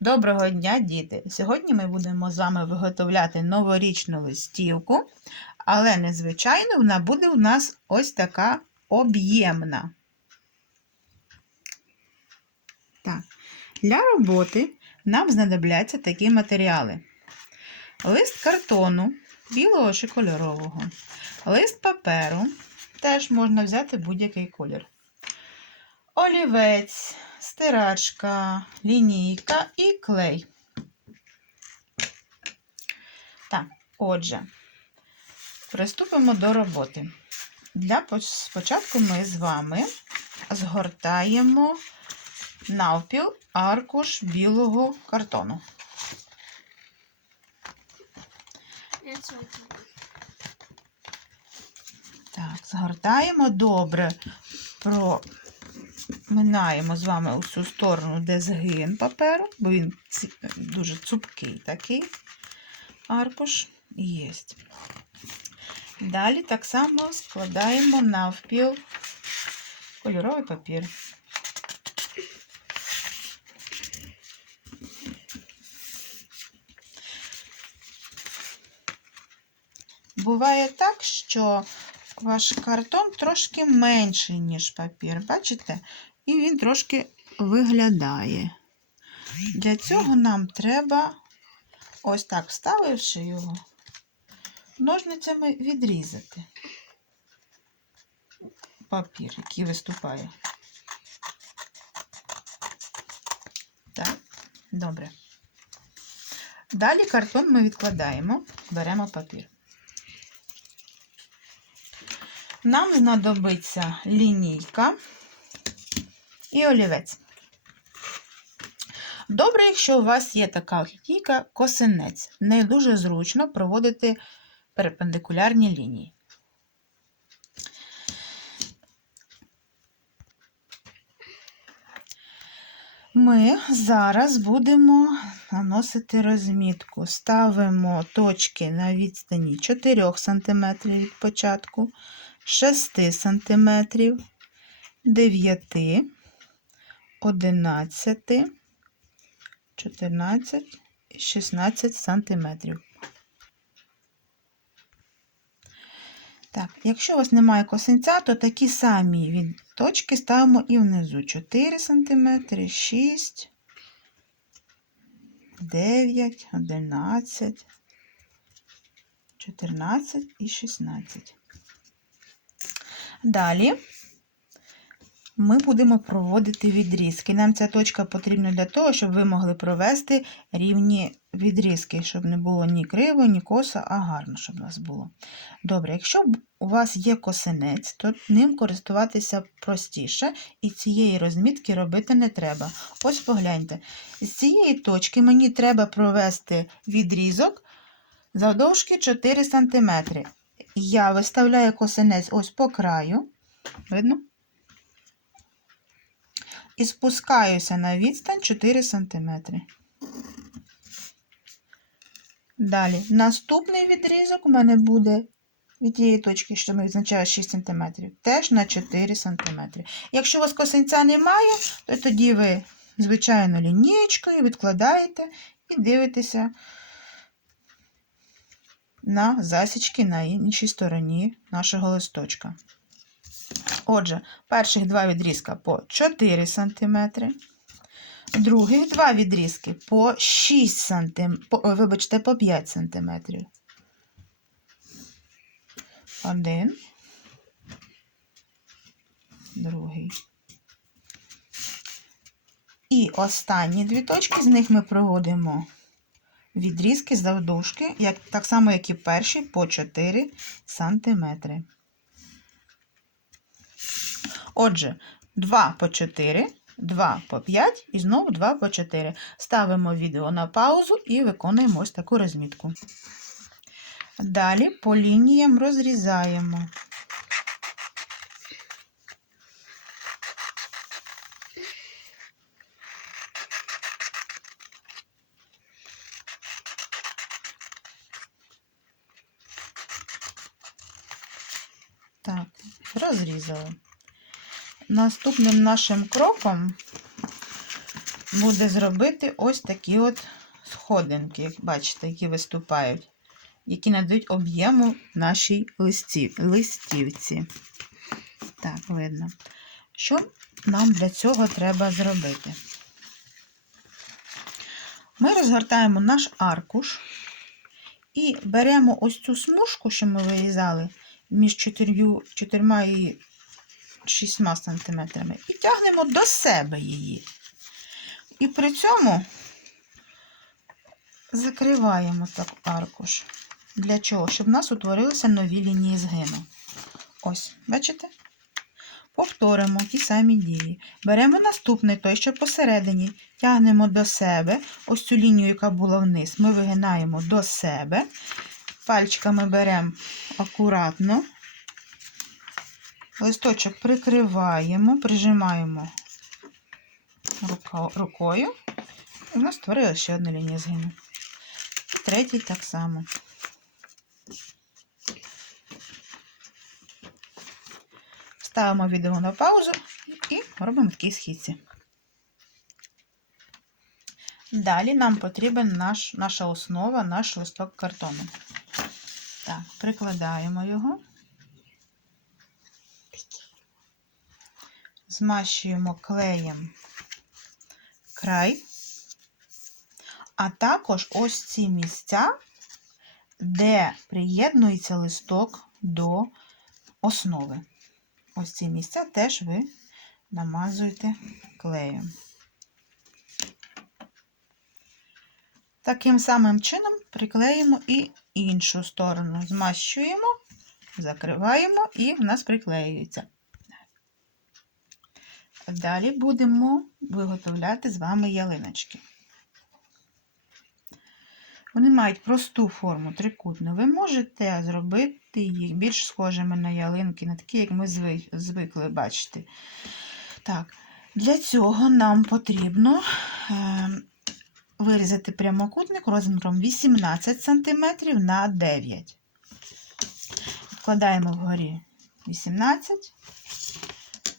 Доброго дня, діти! Сьогодні ми будемо з вами виготовляти новорічну листівку, але незвичайно вона буде у нас ось така об'ємна. Так. Для роботи нам знадобляться такі матеріали: лист картону білого чи кольорового, лист паперу, теж можна взяти будь-який колір, олівець, стирачка, лінійка і клей. Так, отже, приступимо до роботи. Для спочатку ми з вами згортаємо навпіл аркуш білого картону. Так, згортаємо добре, проминаємо з вами у цю сторону, де згин паперу, бо він дуже цупкий такий аркуш. Єсть. Далі так само складаємо навпіл кольоровий папір. Буває так, що ваш картон трошки менший, ніж папір, бачите? І він трошки виглядає. Для цього нам треба, ось так вставивши його, ножницями відрізати папір, який виступає. Так, добре. Далі картон ми відкладаємо, беремо папір. Нам знадобиться лінійка і олівець. Добре, якщо у вас є така лінійка косинець. Не дуже зручно проводити перпендикулярні лінії. Ми зараз будемо наносити розмітку. Ставимо точки на відстані 4 см від початку, 6 см, 9, 11, 14 і 16 см. Так, якщо у вас немає косинця, то такі самі від точки ставимо і внизу 4 см, 6, 9, 11, 14 і 16. Далі ми будемо проводити відрізки. Нам ця точка потрібна для того, щоб ви могли провести рівні відрізки, щоб не було ні криво, ні косо, а гарно, щоб у вас було. Добре, якщо у вас є косинець, то ним користуватися простіше, і цієї розмітки робити не треба. Ось погляньте. З цієї точки мені треба провести відрізок завдовжки 4 см. Я виставляю косинець ось по краю. Видно? І спускаюся на відстань 4 см. Далі, наступний відрізок у мене буде від тієї точки, що ми відзначаємо 6 см, теж на 4 см. Якщо у вас косинця немає, то тоді ви, звичайно, лінієчкою відкладаєте і дивитеся на засічки на іншій стороні нашого листочка. Отже, перших два відрізка по 4 см, других два відрізки по 6 см, вибачте, по 5 см. Один, другий. І останні дві точки, з них ми проводимо відрізки завдовжки, так само, як і перші, по 4 сантиметри. Отже, 2 по 4, 2 по 5 і знову 2 по 4. Ставимо відео на паузу і виконуємо ось таку розмітку. Далі по лініям розрізаємо. Так, розрізали. Наступним нашим кроком буде зробити ось такі от сходинки, як бачите, які виступають, які надають об'єму нашій листі, листівці. Так, видно. Що нам для цього треба зробити? Ми розгортаємо наш аркуш і беремо ось цю смужку, що ми вирізали між 4, 4 і 6 см, і тягнемо до себе її. І при цьому закриваємо так аркуш. Для чого? Щоб в нас утворилися нові лінії згину. Ось, бачите? Повторимо ті самі дії. Беремо наступний той, що посередині, тягнемо до себе ось цю лінію, яка була вниз, ми вигинаємо до себе. Пальчиками беремо акуратно, листочок прикриваємо, прижимаємо рукою. І в нас створила ще одна лінія згину. Третій так само. Ставимо відео на паузу і робимо такі східці. Далі нам потрібен наш, наша основа, наш листок картону. Так, прикладаємо його. Змащуємо клеєм край, а також ось ці місця, де приєднується листок до основи. Ось ці місця теж ви намазуєте клеєм. Таким самим чином приклеїмо і іншу сторону. Змащуємо, закриваємо і в нас приклеюється. Далі будемо виготовляти з вами ялиночки. Вони мають просту форму трикутну. Ви можете зробити їх більш схожими на ялинки, на такі, як ми звикли бачити. Так, для цього нам потрібно е, вирізати прямокутник розміром 18 см на 9. Вкладаємо вгорі 18,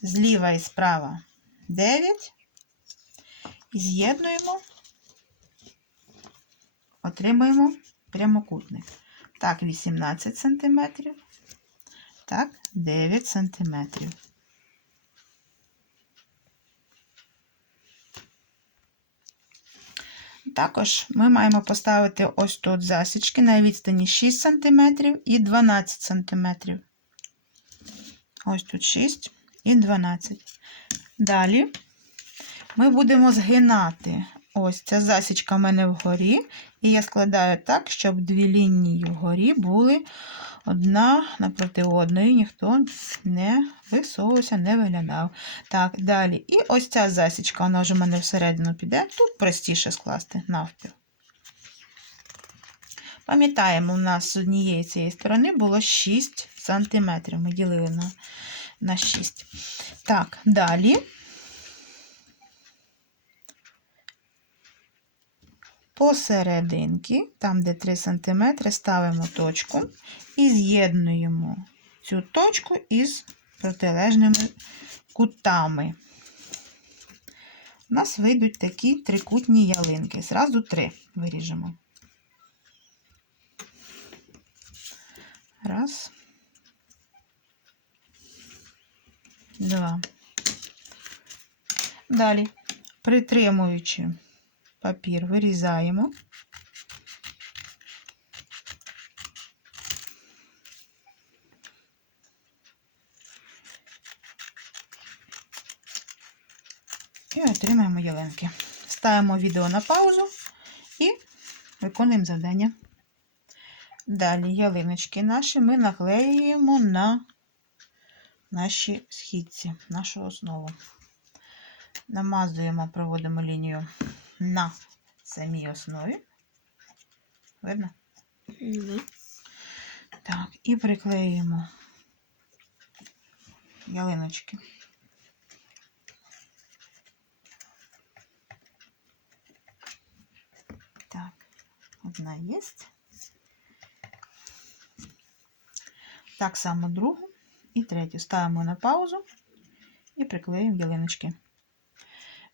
зліва і справа 9. І з'єднуємо, отримаємо прямокутник. Так, 18 см. Так, 9 см. Також ми маємо поставити ось тут засічки на відстані 6 см і 12 см. Ось тут 6 і 12. Далі ми будемо згинати. Ось ця засічка в мене вгорі, і я складаю так, щоб дві лінії вгорі були одна напроти одної, ніхто не висовувався, не виглядав. Так, далі. І ось ця засічка, вона вже в мене всередину піде. Тут простіше скласти навпіл. Пам'ятаємо, у нас з однієї цієї сторони було 6 см. Ми ділили на, на 6. Так, далі. Посерединки, там, де 3 см, ставимо точку і з'єднуємо цю точку із протилежними кутами. У нас вийдуть такі трикутні ялинки. Зразу три виріжемо. Раз. Два. Далі, притримуючи папір, вирізаємо. І отримаємо ялинки. Ставимо відео на паузу і виконуємо завдання. Далі ялиночки наші ми наклеюємо на наші східці, нашу основу. Намазуємо, проводимо лінію на самій основі. Видно? Ну, Так, і приклеюємо ялиночки. Так, одна є. Так само другу і третю. Ставимо на паузу і приклеїмо ялиночки.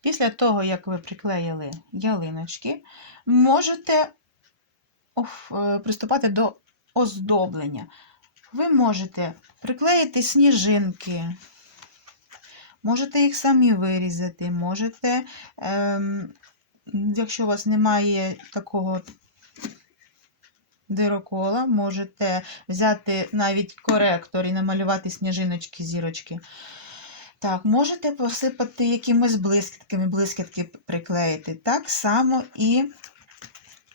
Після того, як ви приклеїли ялиночки, можете е, приступати до оздоблення. Ви можете приклеїти сніжинки, можете їх самі вирізати, можете, ем, якщо у вас немає такого дирокола, можете взяти навіть коректор і намалювати сніжиночки, зірочки. Так, можете посипати якимись блискітками, блискітки приклеїти. Так само і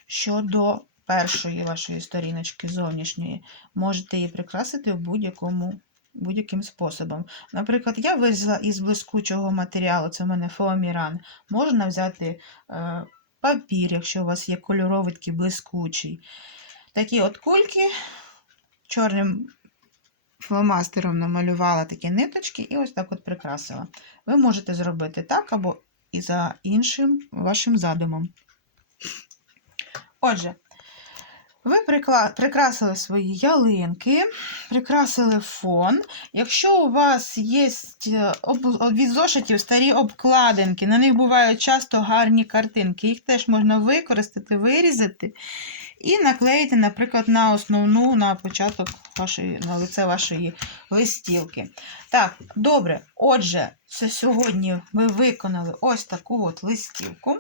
щодо першої вашої сторіночки зовнішньої. Можете її прикрасити будь-якому будь-яким способом. Наприклад, я вирізала із блискучого матеріалу, це в мене фоаміран. Можна взяти е, папір, якщо у вас є кольоровий блискучий. Такі от кульки чорним фломастером намалювала такі ниточки і ось так от прикрасила. Ви можете зробити так або і за іншим вашим задумом. Отже, ви прикрасили свої ялинки, прикрасили фон. Якщо у вас є е, від зошитів старі обкладинки, на них бувають часто гарні картинки, їх теж можна використати, вирізати і наклеїти, наприклад, на основну, на початок вашої, на лице вашої листівки. Так, добре. Отже, сьогодні ви виконали ось таку от листівку.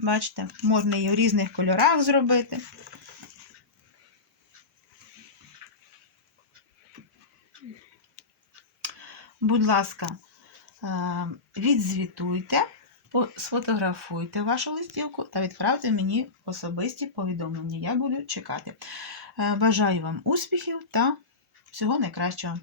Бачите, можна її в різних кольорах зробити. Будь ласка, е, відзвітуйте, сфотографуйте вашу листівку та відправте мені особисті повідомлення. Я буду чекати. Е, Бажаю вам успіхів та всього найкращого.